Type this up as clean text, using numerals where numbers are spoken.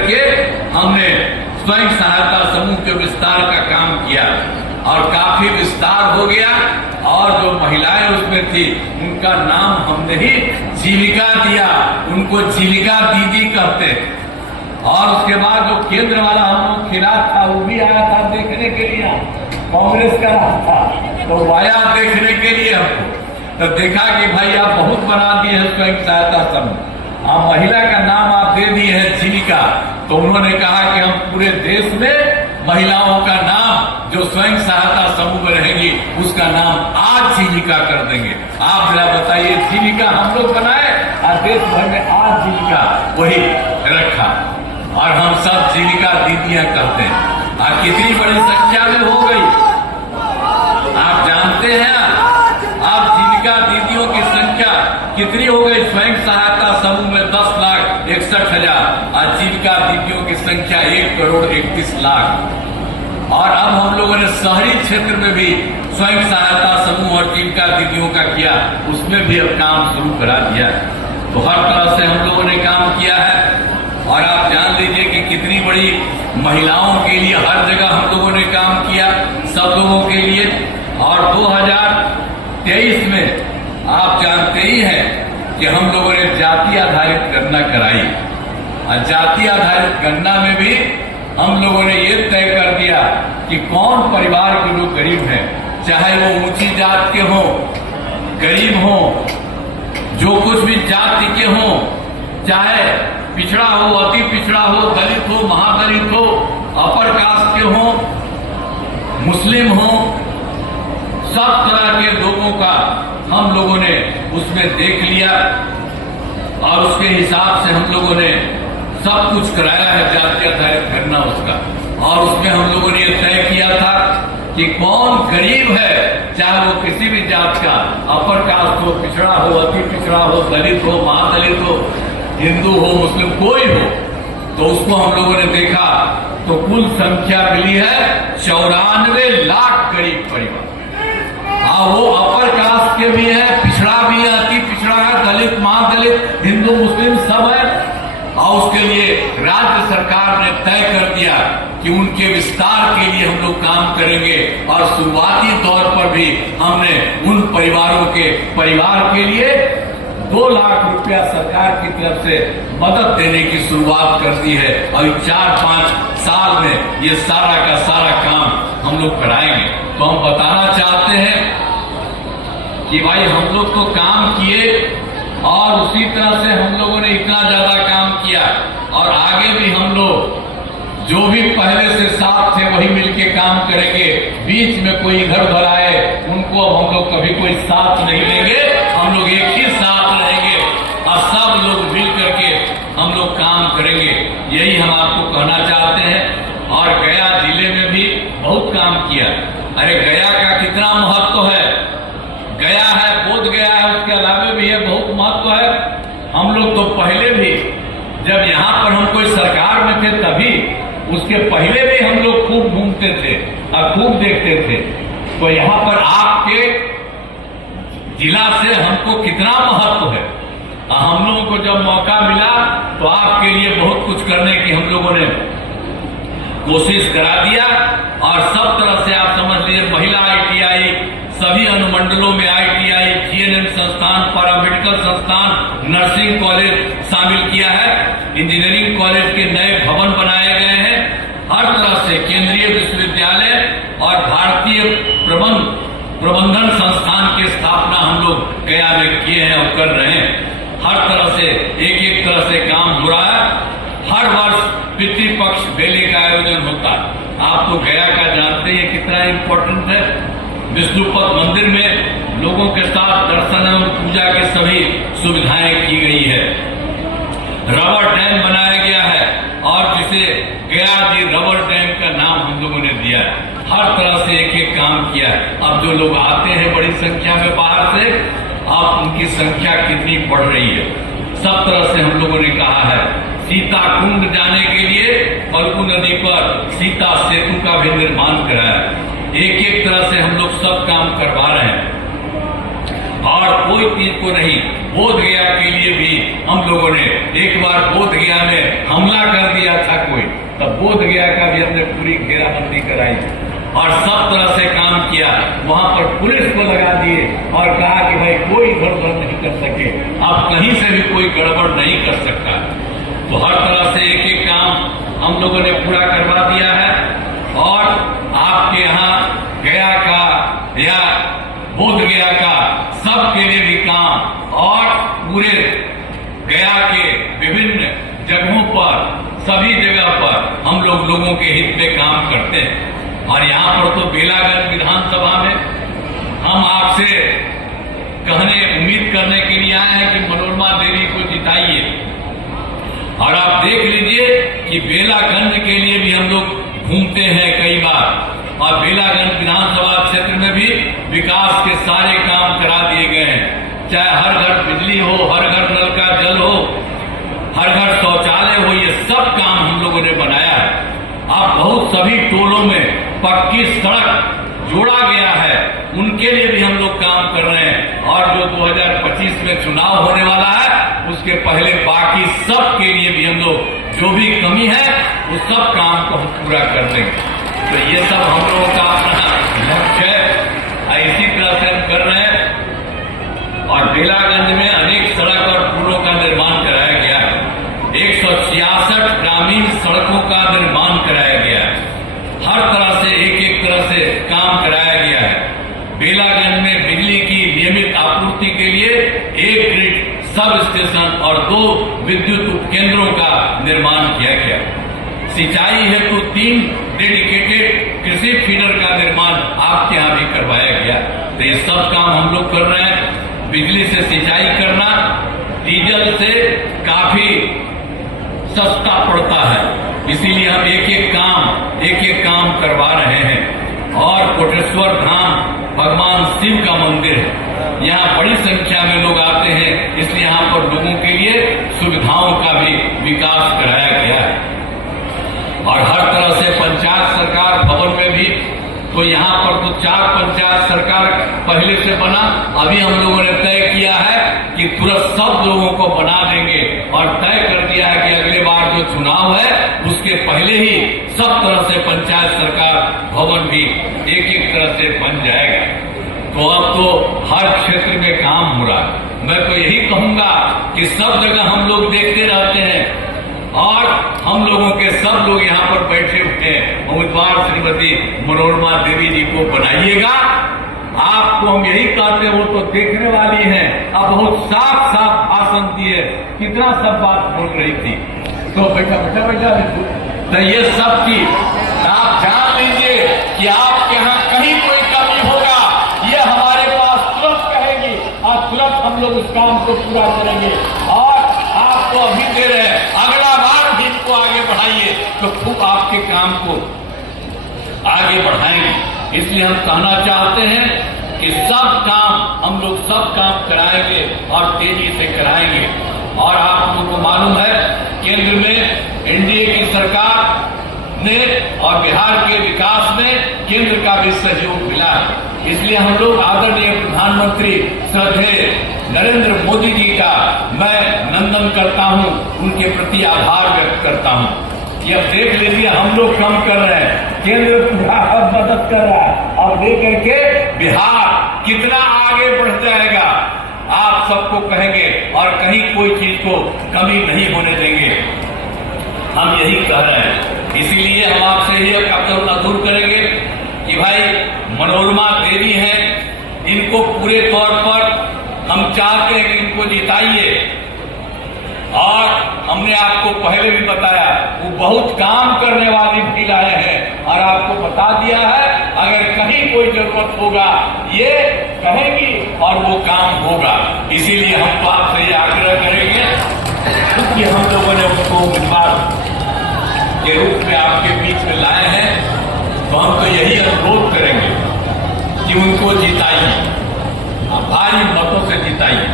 के हमने स्वयं सहायता समूह के विस्तार का काम किया और काफी विस्तार हो गया। और जो महिलाएं उसमें थी उनका नाम हमने ही जीविका दिया, उनको जीविका दीदी कहते। और उसके बाद जो केंद्र वाला हम लोग खिलाफ था वो भी आया था देखने के लिए, कांग्रेस का रहा था तो आया देखने के लिए हमको, तो देखा कि भाई आप बहुत बना दिए हैं स्वयं सहायता समूह, आप महिला का नाम आप दे दिए हैं जीविका। तो उन्होंने कहा कि हम पूरे देश में महिलाओं का नाम जो स्वयं सहायता समूह में रहेंगी उसका नाम आज जीविका कर देंगे। आप जरा बताइए, जीविका हम लोग बनाए और देश भर में आज जीविका वही रखा और हम सब जीविका दीदियां करते हैं। और कितनी बड़ी संख्या में हो गई आप जानते हैं। अब जीविका दीदियों की संख्या कितनी हो गई? स्वयं सहायता समूह में 10,61,000 और जीविका दीदियों की संख्या 1,31,00,000। और अब हम लोगों ने शहरी क्षेत्र में भी स्वयं सहायता समूह और जीविका दीदियों का किया, उसमें भी अब काम शुरू करा दिया। तो हर तरह से हम लोगों ने काम किया है। और आप जान लीजिए कि कितनी बड़ी महिलाओं के लिए हर जगह हम लोगों ने काम किया, सब लोगों के लिए। और 2023 में आप जानते ही हैं कि हम लोगों ने जाति आधारित गणना कराई और जाति आधारित गणना में भी हम लोगों ने ये तय कर दिया कि कौन परिवार के लोग गरीब हैं, चाहे वो ऊंची जात के हों, गरीब हों, जो कुछ भी जाति के हों, चाहे पिछड़ा हो, अति पिछड़ा हो, दलित हो, महादलित हो, अपर कास्ट के हों, मुस्लिम हो, सब तरह के लोगों का हम लोगों ने उसमें देख लिया और उसके हिसाब से हम लोगों ने सब कुछ कराया है जाति आधारित गणना उसका। और उसमें हम लोगों ने यह तय किया था कि कौन गरीब है, चाहे वो किसी भी जात का, अपर कास्ट हो, पिछड़ा हो, अति पिछड़ा हो, दलित हो, महादलित हो, हिंदू हो, मुस्लिम, कोई हो, तो उसको हम लोगों ने देखा तो कुल संख्या मिली है 94 लाख गरीब परिवार। वो अपर कास्ट के भी है, पिछड़ा भी है, अति पिछड़ा है, दलित, महादलित, हिंदू, मुस्लिम सब है। और उसके लिए राज्य सरकार ने तय कर दिया कि उनके विस्तार के लिए हम लोग काम करेंगे। और शुरुआती तौर पर भी हमने उन परिवारों के परिवार के लिए 2 लाख रुपया सरकार की तरफ से मदद देने की शुरुआत कर दी है। और 4-5 साल में ये सारा का सारा काम हम लोग कराएंगे। तो हम बताना चाहते हैं कि भाई हम लोग तो काम किए और उसी तरह से हम लोगों ने इतना ज्यादा काम किया और आगे भी हम लोग जो भी पहले से साथ थे वही मिलके काम करेंगे। बीच में कोई इधर उधर आए उनको अब हम लोग कभी कोई साथ नहीं लेंगे, हम लोग एक ही साथ रहेंगे और सब लोग मिल करके हम लोग काम करेंगे। यही हम आपको कहना चाहते हैं। और गया जिले में भी बहुत काम किया। अरे गया का कितना महत्व है, गया है, बोध गया है, उसके अलावा भी है, बहुत महत्व है। हम लोग तो पहले भी जब यहाँ पर हम कोई सरकार में थे तभी, उसके पहले भी हम लोग खूब घूमते थे और खूब देखते थे। तो यहाँ पर आपके जिला से हमको कितना महत्व है। हम लोगों को जब मौका मिला तो आपके लिए बहुत कुछ करने की हम लोगों ने कोशिश करा दिया। और सब तरह से आप समझ लीजिए, महिला ITI, सभी अनुमंडलों में ITI, GNM संस्थान, पैरामेडिकल संस्थान, नर्सिंग कॉलेज शामिल किया है। इंजीनियरिंग कॉलेज के नए भवन बनाए गए हैं। हर तरह से केंद्रीय विश्वविद्यालय और भारतीय प्रबंधन संस्थान की स्थापना हम लोग गया में किए हैं और कर रहे हैं। हर तरह से एक तरह से काम हो रहा है। हर वर्ष पितृपक्ष मेले का आयोजन होता है। आप तो गया का जानते हैं कितना इम्पोर्टेंट है। विष्णुपद मंदिर में लोगों के साथ दर्शन एवं पूजा की सभी सुविधाएं की गई है। रबर डैम बनाया गया है और जिसे गया जी रबर डैम का नाम हम लोगों ने दिया है। हर तरह से एक काम किया है। अब जो लोग आते हैं बड़ी संख्या में बाहर से, अब उनकी संख्या कितनी बढ़ रही है। सब तरह से हम लोगों ने कहा है। सीता कुंड जाने के लिए फल्गु नदी पर सीता सेतु का भी निर्माण कराया है। एक तरह से हम लोग सब काम करवा रहे हैं और कोई चीज को नहीं बोध गया के लिए भी हम लोगों ने एक बार बोध गया में हमला कर दिया था कोई, तब बोध गया का भी हमने पूरी घेराबंदी कराई और सब तरह से काम किया। वहां पर पुलिस को लगा दिए और कहा कि भाई कोई गड़बड़ नहीं कर सके, अब कहीं से भी कोई गड़बड़ नहीं कर सकता। तो हर तरह से एक एक काम हम लोगों ने पूरा करवा दिया है और आपके यहाँ गया का या बोध गया का सबके लिए भी काम और पूरे गया के विभिन्न जगहों पर सभी जगह पर हम लोगों के हित में काम करते हैं। और यहाँ पर तो बेलागंज विधानसभा में हम आपसे उम्मीद करने के लिए आए हैं कि मनोरमा देवी को जिताइए। और आप देख लीजिए कि बेलागंज के लिए भी हम लोग घूमते हैं कई बार और बेलागंज विधानसभा क्षेत्र में भी विकास के सारे काम करा दिए गए हैं, चाहे हर घर बिजली हो, हर घर नल का जल हो, हर घर शौचालय हो, ये सब काम हम लोगों ने बनाया है। अब बहुत सभी टोलों में पक्की सड़क जोड़ा गया है, उनके लिए भी हम लोग काम कर रहे हैं। और जो 2025 में चुनाव होने वाला है उसके पहले बाकी सब के लिए भी हम लोग जो भी कमी है वो सब काम को हम पूरा कर देंगे। तो ये सब हम लोगों का अपना लक्ष्य है, इसी तरह से हम कर रहे हैं। और बेलागंज में अनेक सड़क और पुलों का निर्माण कराया गया है, 166 ग्रामीण सड़कों का निर्माण कराया गया है, हर तरह से एक एक तरह से काम कराया गया है। बेलागंज में बिजली की नियमित आपूर्ति के लिए 1 ग्रिड सब स्टेशन और 2 विद्युत उपकेंद्रों का निर्माण किया गया। सिंचाई हेतु 3 डेडिकेटेड कृषि फीडर का निर्माण आपके यहाँ भी करवाया गया। तो ये सब काम हम लोग कर रहे हैं। बिजली से सिंचाई करना डीजल से काफी सस्ता पड़ता है, इसीलिए हम एक एक काम करवा रहे हैं। और कोटेश्वर धाम भगवान शिव का मंदिर है, यहाँ बड़ी संख्या में लोग आते हैं, इसलिए यहाँ पर लोगों के लिए सुविधाओं का भी विकास कराया गया है। और हर तरह से पंचायत सरकार भवन में भी, तो यहाँ पर तो 4 पंचायत सरकार पहले से बना, अभी हम लोगों ने तय किया है कि तुरंत सब लोगों को बना देंगे और तय कर दिया है कि अगले बार जो चुनाव है उसके पहले ही सब तरह से पंचायत सरकार भवन भी एक एक तरह से बन जाएगा। तो अब तो हर क्षेत्र में काम हो रहा है। मैं तो यही कहूंगा कि सब जगह हम लोग देखते रहते हैं और हम लोगों के सब लोग यहाँ पर बैठे हुए हैं। उम्मीदवार श्रीमती मनोरमा देवी जी को बनाइएगा। आपको हम यही कहते हैं, वो तो देखने वाली हैं, अब बहुत साफ साफ भाषण दिए, कितना सब बात बोल रही थी। तो बेटा तो ये सब की आप जान लीजिए कि आपके यहाँ कहीं कोई कमी होगा, ये हमारे पास तुरंत कहेगी और तुरंत हम लोग उस काम को पूरा करेंगे। और आपको अभी दे रहे हैं, अगला बार भी इनको आगे बढ़ाइए तो खूब आपके काम को आगे बढ़ाएंगे। इसलिए हम कहना चाहते हैं कि सब काम हम लोग सब काम कराएंगे और तेजी से कराएंगे। और आप लोगों को मालूम है केंद्र में एनडीए की सरकार ने और बिहार के विकास में केंद्र का भी सहयोग मिला है। इसलिए हम लोग आदरणीय प्रधानमंत्री श्रद्धेय नरेंद्र मोदी जी का मैं नंदन करता हूं, उनके प्रति आभार व्यक्त करता हूं। ये देख लीजिए हम लोग कम कर रहे हैं, केंद्र पूरा मदद कर रहा है, अब देख के बिहार कितना आगे बढ़ जाएगा आप सबको कहेंगे और कहीं कोई चीज को कमी नहीं होने देंगे। हम यही कह रहे हैं, इसीलिए हम आपसे ये अनुरोध करेंगे कि भाई मनोरमा देवी हैं, इनको पूरे तौर पर हम चाहते हैं कि इनको जिताइए। और हमने आपको पहले भी बताया वो बहुत काम करने वाली महिलाएं हैं और आपको बता दिया है अगर कहीं कोई जरूरत होगा ये कहेंगी और वो काम होगा। इसीलिए हम तो आपसे ये आग्रह करेंगे कि हम लोगों ने उनको उम्मीदवार के रूप में आपके बीच में लाए हैं, तो हम तो यही अनुरोध करेंगे कि उनको जिताइए, भारी मतों से जिताइए।